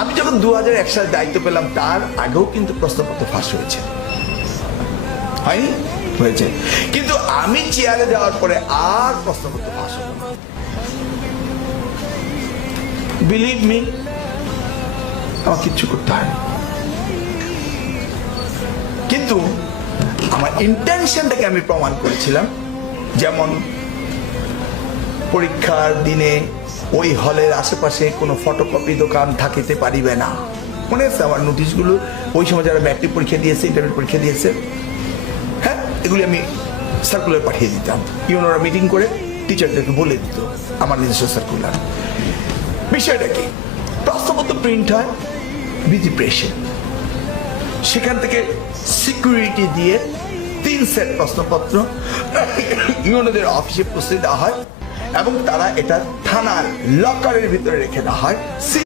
আমি যখন 2001 সালে দায়িত্ব পেলাম তার আগেও কিন্তু প্রশ্নপত্র ফাঁস হয়েছে, হয়নি? হয়েছে। কিন্তু আমি চেয়ারে যাওয়ার পরে আর প্রশ্নপত্র ফাঁস হলো না। বিলিভ মি, আমার কিচ্ছু করতে হয়নি। কিন্তু আমার ইন্টেনশনটাকে আমি প্রমাণ করেছিলাম। যেমন পরীক্ষার দিনে ওই হলের আশেপাশে কোনো ফটোকপি দোকান থাকিতে পারিবে না। মনে আছে আমার নোটিশগুলো? ওই সময় যারা ম্যাট্রিক পরীক্ষা দিয়েছে, ইন্টারমিডিয়েট পরীক্ষা দিয়েছে, হ্যাঁ, এগুলি আমি সার্কুলার পাঠিয়ে দিতাম। ইউনোরা মিটিং করে টিচারদেরকে বলে দিত আমার নিজস্ব সার্কুলার। বিষয়টা কি? প্রশ্নপত্র প্রিন্ট হয় বিজি প্রেসে, সেখান থেকে সিকিউরিটি দিয়ে 3 সেট প্রশ্নপত্র ইউনোদের অফিসে পৌঁছে দেওয়া হয় এবং তারা এটা থানার লকারের ভিতরে রেখে দেওয়া হয়।